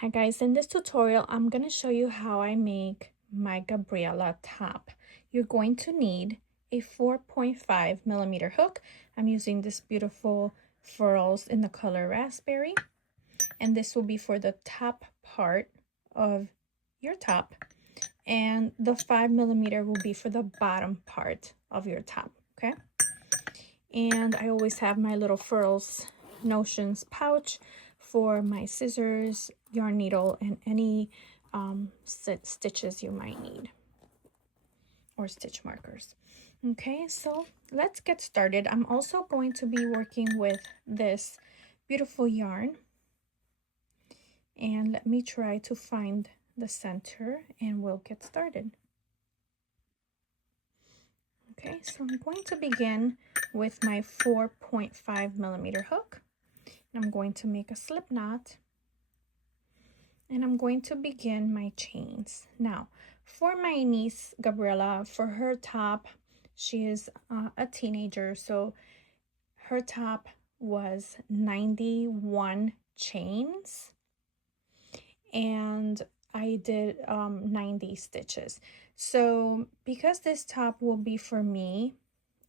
Hi guys, in this tutorial I'm going to show you how I make my Gabriella top. You're going to need a 4.5mm hook. I'm using this beautiful furls in the color raspberry, and this will be for the top part of your top, and the 5mm will be for the bottom part of your top. Okay, and I always have my little furls notions pouch for my scissors, yarn needle, and any stitches you might need, or stitch markers. Okay, so let's get started. I'm also going to be working with this beautiful yarn, and let me try to find the center and we'll get started. Okay, so I'm going to begin with my 4.5mm hook. I'm going to make a slip knot, and I'm going to begin my chains. Now, for my niece Gabriella, for her top, she is a teenager, so her top was 91 chains, and I did 90 stitches. So because this top will be for me,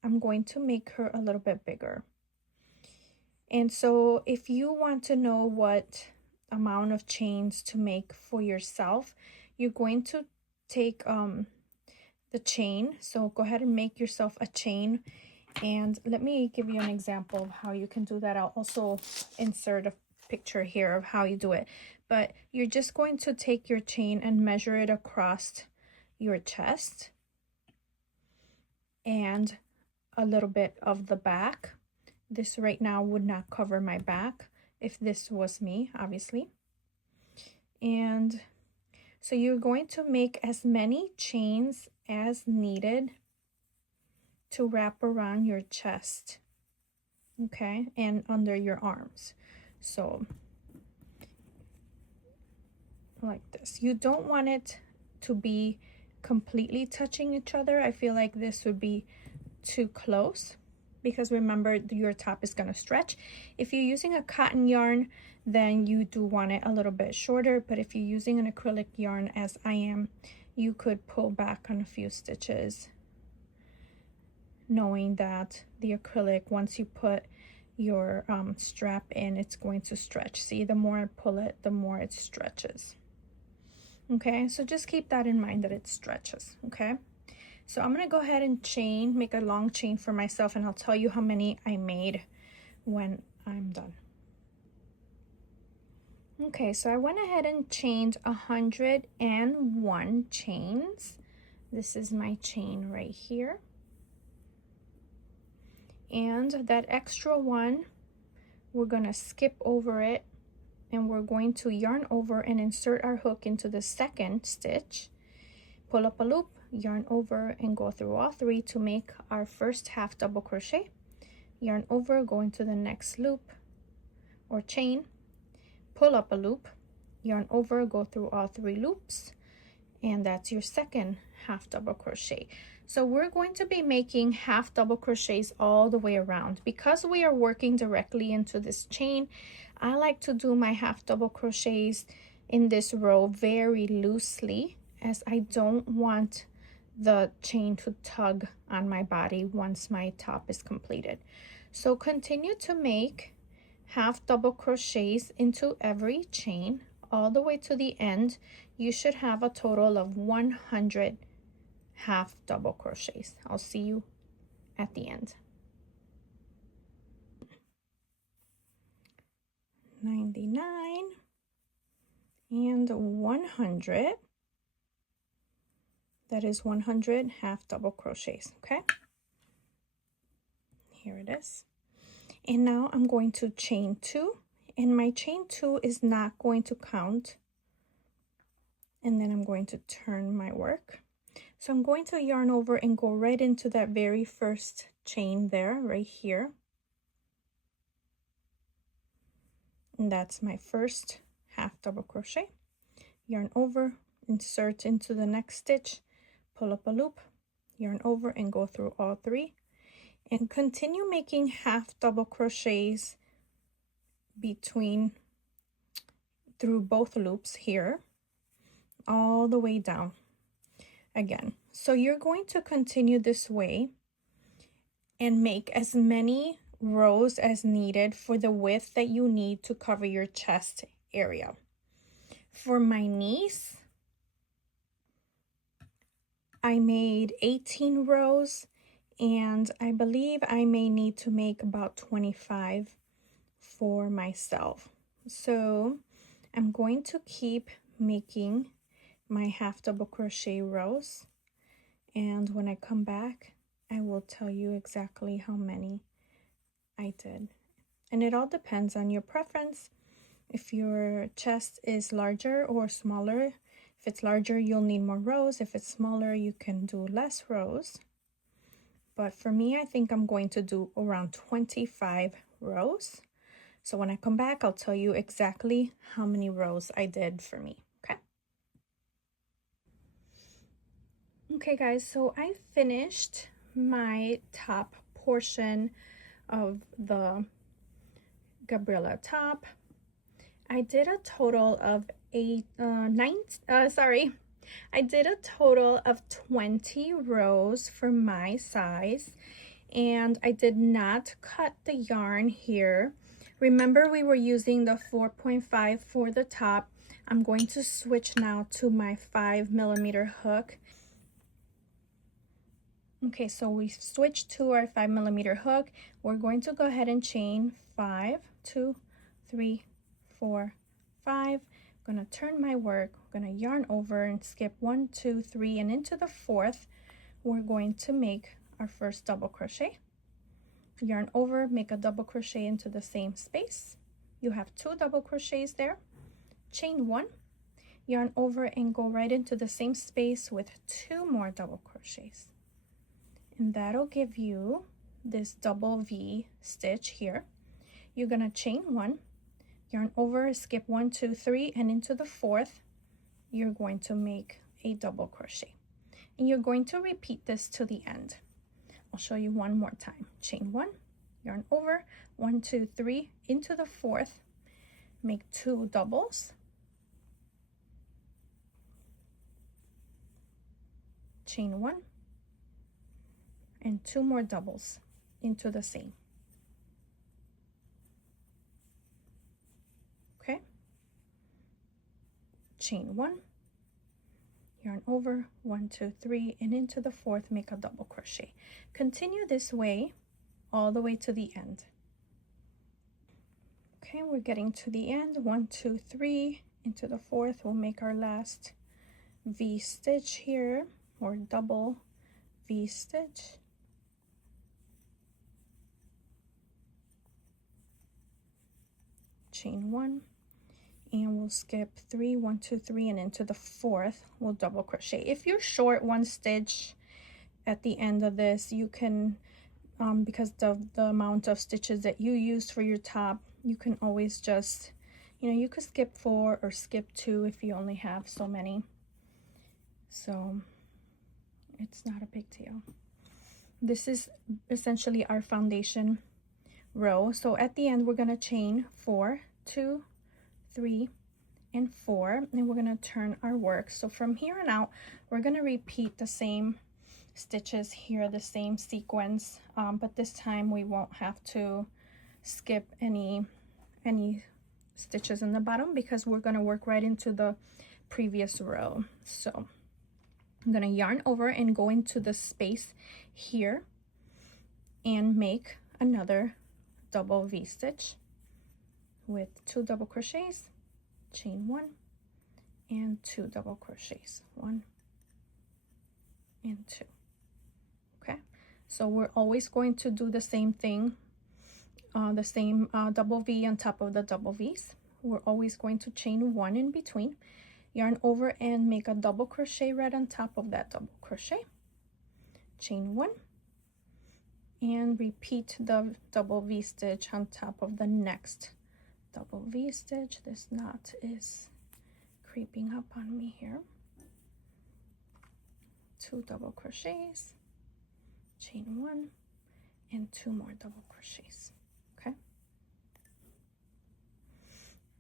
I'm going to make her a little bit bigger. And so if you want to know what amount of chains to make for yourself, you're going to take the chain. So go ahead and make yourself a chain, and let me give you an example of how you can do that. I'll also insert a picture here of how you do it, but you're just going to take your chain and measure it across your chest and a little bit of the back. This right now would not cover my back if this was me, obviously. And so you're going to make as many chains as needed to wrap around your chest, okay, and under your arms. So like this. You don't want it to be completely touching each other. I feel like this would be too close, because remember, your top is going to stretch. If you're using a cotton yarn, then you do want it a little bit shorter, but if you're using an acrylic yarn, as I am, you could pull back on a few stitches, knowing that the acrylic, once you put your strap in, it's going to stretch. See, the more I pull it, the more it stretches. Okay, so just keep that in mind, that it stretches. Okay, so I'm going to go ahead and make a long chain for myself, and I'll tell you how many I made when I'm done. Okay, so I went ahead and chained 101 chains. This is my chain right here. And that extra one, we're going to skip over it, and we're going to yarn over and insert our hook into the second stitch, pull up a loop, yarn over, and go through all three to make our first half double crochet. Yarn over, go into the next loop or chain, pull up a loop, yarn over, go through all three loops, and that's your second half double crochet. So we're going to be making half double crochets all the way around. Because we are working directly into this chain, I like to do my half double crochets in this row very loosely, as I don't want the chain to tug on my body once my top is completed. So continue to make half double crochets into every chain all the way to the end. You should have a total of 100 half double crochets. I'll see you at the end. 99 and 100. That is 100 half double crochets. Okay, here it is. And now I'm going to chain 2, and my chain 2 is not going to count, and then I'm going to turn my work. So I'm going to yarn over and go right into that very first chain there, right here. And that's my first half double crochet. Yarn over, insert into the next stitch, pull up a loop, yarn over, and go through all three. And continue making half double crochets between through both loops here, all the way down again. So you're going to continue this way and make as many rows as needed for the width that you need to cover your chest area. For my niece, I made 18 rows, and I believe I may need to make about 25 for myself. So I'm going to keep making my half double crochet rows, and when I come back I will tell you exactly how many I did. And it all depends on your preference. If your chest is larger or smaller, if it's larger you'll need more rows. If it's smaller you can do less rows. But for me, I think I'm going to do around 25 rows. So when I come back, I'll tell you exactly how many rows I did for me, okay? Okay guys, so I finished my top portion of the Gabriella top. I did a total of I did a total of 20 rows for my size, and I did not cut the yarn here. Remember, we were using the 4.5 for the top. I'm going to switch now to my 5mm hook. Okay, so we switched to our 5mm hook. We're going to go ahead and chain 5, 2, 3, 4, 5. I'm going to turn my work. I'm going to yarn over and skip 1, 2, 3, and into the 4th, we're going to make our first double crochet. Yarn over, make a double crochet into the same space. You have 2 double crochets there. Chain 1, yarn over, and go right into the same space with 2 more double crochets. And that'll give you this double V stitch here. You're gonna chain 1, yarn over, skip 1, 2, 3, and into the 4th, you're going to make a double crochet. And you're going to repeat this to the end. I'll show you one more time. Chain 1, yarn over, 1, 2, 3, into the 4th, make 2 doubles, chain 1, and 2 more doubles into the same. Okay, chain 1, yarn over, 1, 2, 3, and into the 4th, make a double crochet. Continue this way all the way to the end. Okay, we're getting to the end. 1, 2, 3, into the 4th, we'll make our last V stitch here, or double V stitch. Chain 1, and we'll skip 3, 1, 2, 3, and into the 4th, we'll double crochet. If you're short 1 stitch at the end of this, you can, because of the amount of stitches that you used for your top, you can always just, you could skip 4 or skip 2 if you only have so many. So it's not a big deal. This is essentially our foundation row. So at the end, we're going to chain 4, 2, 3, and 4, and we're going to turn our work. So from here on out, we're going to repeat the same stitches here, the same sequence, but this time we won't have to skip any stitches in the bottom because we're going to work right into the previous row. So I'm going to yarn over and go into the space here and make another double V stitch with 2 double crochets, chain 1, and 2 double crochets, 1 and 2. Okay, so we're always going to do the same thing, the same double V on top of the double V's. We're always going to chain 1 in between, yarn over and make a double crochet right on top of that double crochet, chain 1, and repeat the double V stitch on top of the next double V stitch. This knot is creeping up on me here. 2 double crochets, chain 1, and 2 more double crochets. Okay,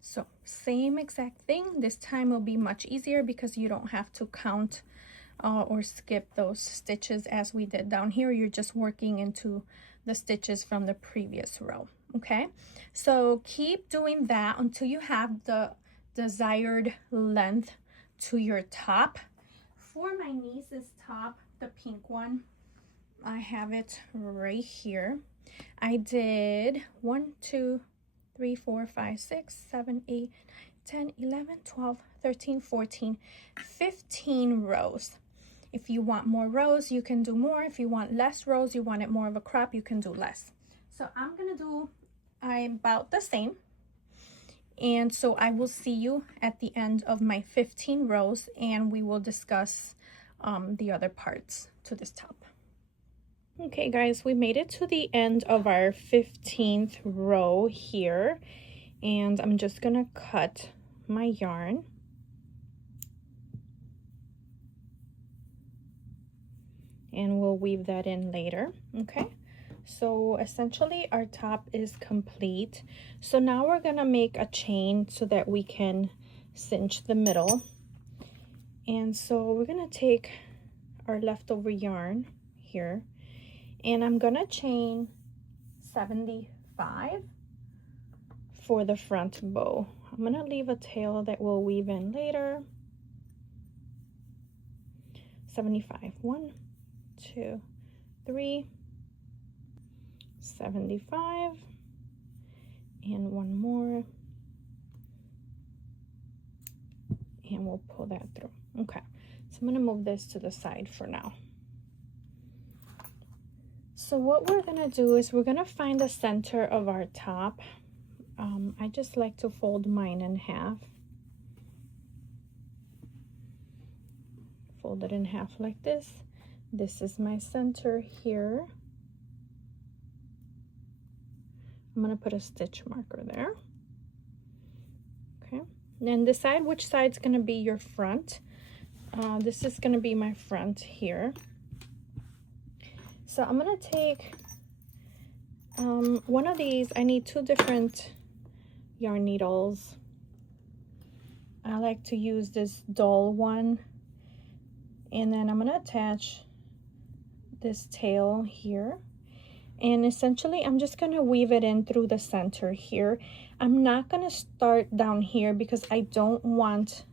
So same exact thing. This time will be much easier because you don't have to count or skip those stitches as we did down here. You're just working into the stitches from the previous row. Okay, so keep doing that until you have the desired length to your top. For my niece's top, the pink one, I have it right here. I did 1, 2, 3, 4, 5, 6, 7, 8, 10, 11, 12, 13, 14, 15 rows. If you want more rows, you can do more. If you want less rows, you want it more of a crop, you can do less. So I'm gonna do about the same. And so I will see you at the end of my 15 rows and we will discuss the other parts to this top. Okay guys, we made it to the end of our 15th row here, and I'm just gonna cut my yarn. And we'll weave that in later. Okay, so essentially our top is complete. So now we're gonna make a chain so that we can cinch the middle. And so we're gonna take our leftover yarn here, and I'm gonna chain 75 for the front bow. I'm gonna leave a tail that we'll weave in later. 75, 1, 2, 3, 75, and one more, and we'll pull that through. Okay, so I'm gonna move this to the side for now. So what we're gonna do is we're gonna find the center of our top. I just like to fold mine in half. Fold it in half like this. This is my center here. I'm gonna put a stitch marker there. Okay, then decide which side's gonna be your front. This is gonna be my front here. So I'm gonna take one of these. I need 2 different yarn needles. I like to use this dull one, and then I'm gonna attach this tail here, and essentially I'm just gonna weave it in through the center here. I'm not gonna start down here because I don't want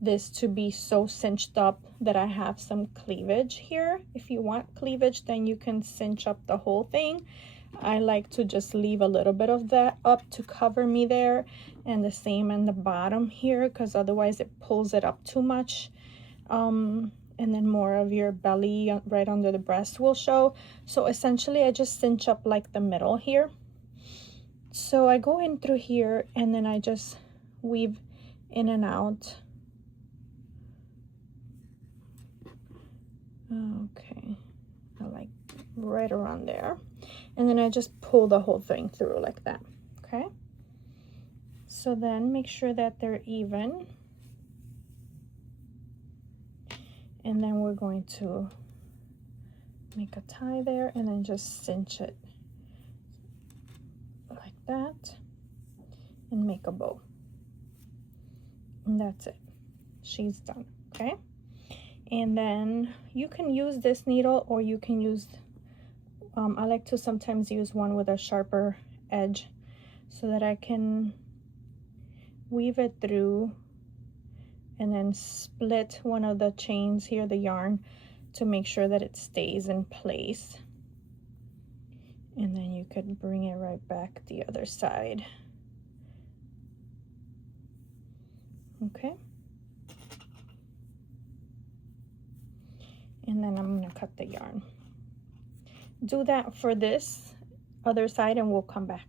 this to be so cinched up that I have some cleavage here. If you want cleavage, then you can cinch up the whole thing. I like to just leave a little bit of that up to cover me there, and the same in the bottom here, because otherwise it pulls it up too much, and then more of your belly right under the breast will show. So essentially I just cinch up like the middle here. So I go in through here, and then I just weave in and out. Okay, I like right around there, and then I just pull the whole thing through like that. Okay, so then make sure that they're even, and then we're going to make a tie there and then just cinch it like that and make a bow, and that's it. She's done. Okay, and then you can use this needle, or you can use I like to sometimes use one with a sharper edge so that I can weave it through and then split one of the chains here, the yarn, to make sure that it stays in place. And then you could bring it right back the other side. Okay, and then I'm going to cut the yarn. Do that for this other side and we'll come back.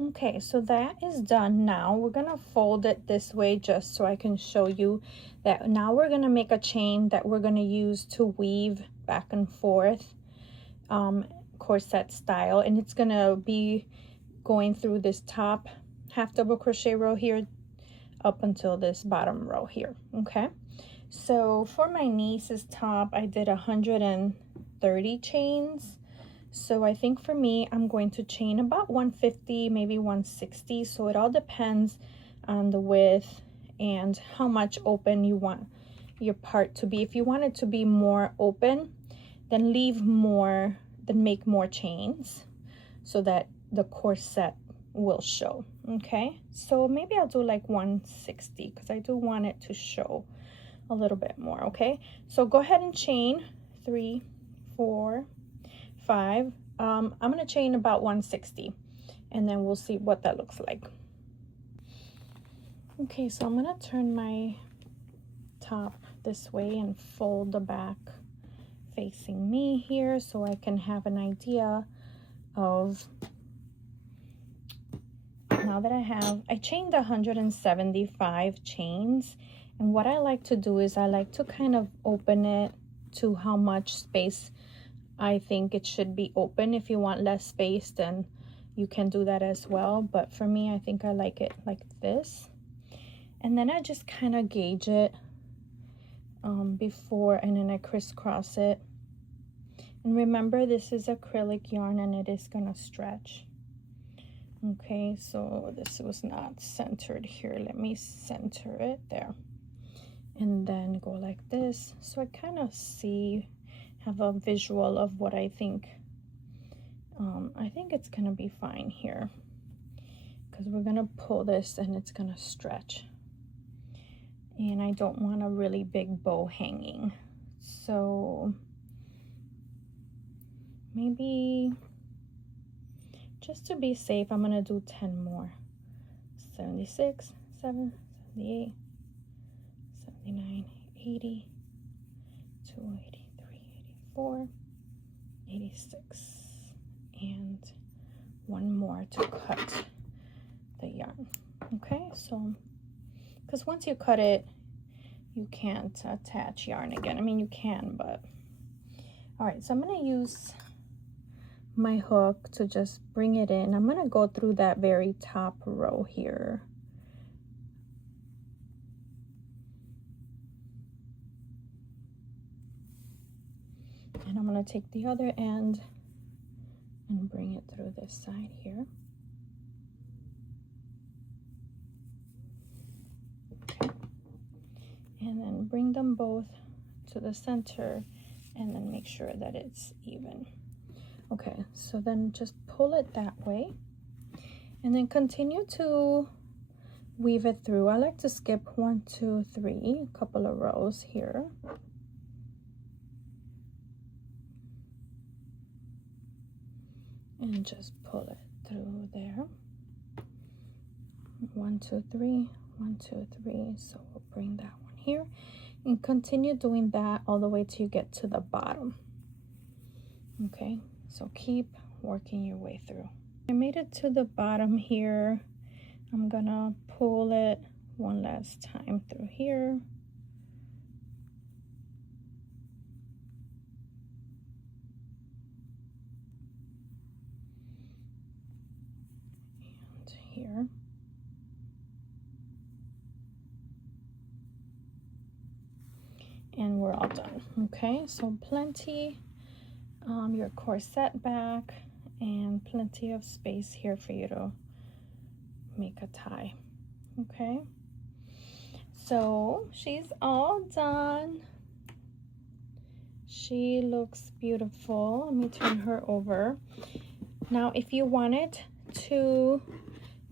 Okay, so that is done. Now we're going to fold it this way just so I can show you that now we're going to make a chain that we're going to use to weave back and forth, corset style, and it's going to be going through this top half double crochet row here up until this bottom row here. Okay, so for my niece's top I did 130 chains, So I think for me, I'm going to chain about 150, maybe 160. So it all depends on the width and how much open you want your part to be. If you want it to be more open, then leave more, then make more chains so that the corset will show. Okay, so maybe I'll do like 160 because I do want it to show a little bit more. Okay, so go ahead and chain 3, 4, 5. I'm gonna chain about 160 and then we'll see what that looks like. Okay, so I'm gonna turn my top this way and fold the back facing me here so I can have an idea of, now that I chained 175 chains, and what I like to do is I like to kind of open it to how much space I think it should be open. If you want less space, then you can do that as well, but for me, I think I like it like this. And then I just kind of gauge it before, and then I crisscross it. And remember, this is acrylic yarn and it is gonna stretch. Okay, so this was not centered here. Let me center it there. And then go like this. So I kind of have a visual of what I think. I think it's gonna be fine here because we're gonna pull this and it's gonna stretch. And I don't want a really big bow hanging. So maybe, just to be safe, I'm gonna do 10 more. 76, 7, 78, 79, 80, 283, 84, 86, and one more to cut the yarn. Okay, so, because once you cut it, you can't attach yarn again. I mean, you can, but, all right, so I'm gonna use my hook to just bring it in. I'm gonna go through that very top row here. And I'm gonna take the other end and bring it through this side here. Okay. And then bring them both to the center and then make sure that it's even. Okay, so then just pull it that way and then continue to weave it through. I like to skip 1, 2, 3, a couple of rows here. And just pull it through there. 1, 2, 3, 1, 2, 3. So we'll bring that one here and continue doing that all the way till you get to the bottom. Okay. So keep working your way through. I made it to the bottom here. I'm gonna pull it one last time through here. And here. And we're all done. Okay, so plenty your corset back and plenty of space here for you to make a tie. Okay, so she's all done. She looks beautiful. Let me turn her over. Now if you wanted to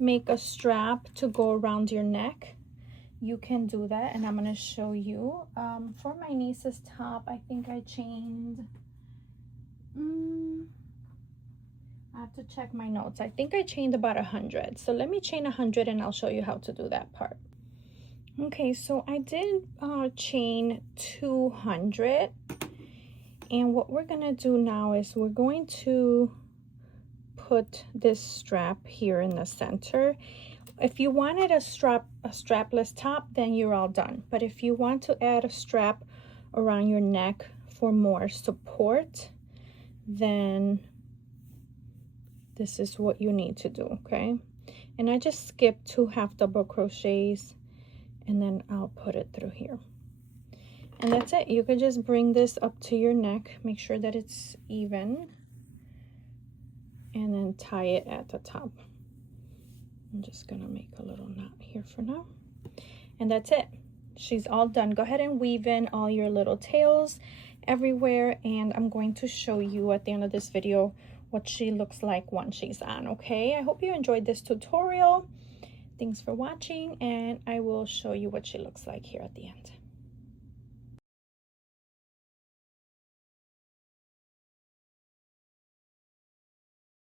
make a strap to go around your neck, you can do that, and I'm going to show you. For my niece's top, I think I chained, I have to check my notes. I think I chained about 100. So let me chain 100 and I'll show you how to do that part. Okay, so I did chain 200. And what we're going to do now is we're going to put this strap here in the center. If you wanted a strapless top, then you're all done. But if you want to add a strap around your neck for more support, then this is what you need to do, okay? And I just skipped 2 half double crochets and then I'll put it through here. And that's it. You could just bring this up to your neck, make sure that it's even. and then tie it at the top. I'm just gonna make a little knot here for now. And that's it. She's all done. Go ahead and weave in all your little tails everywhere, and I'm going to show you at the end of this video what she looks like once she's on. Okay, I hope you enjoyed this tutorial. Thanks for watching, and I will show you what she looks like here at the end.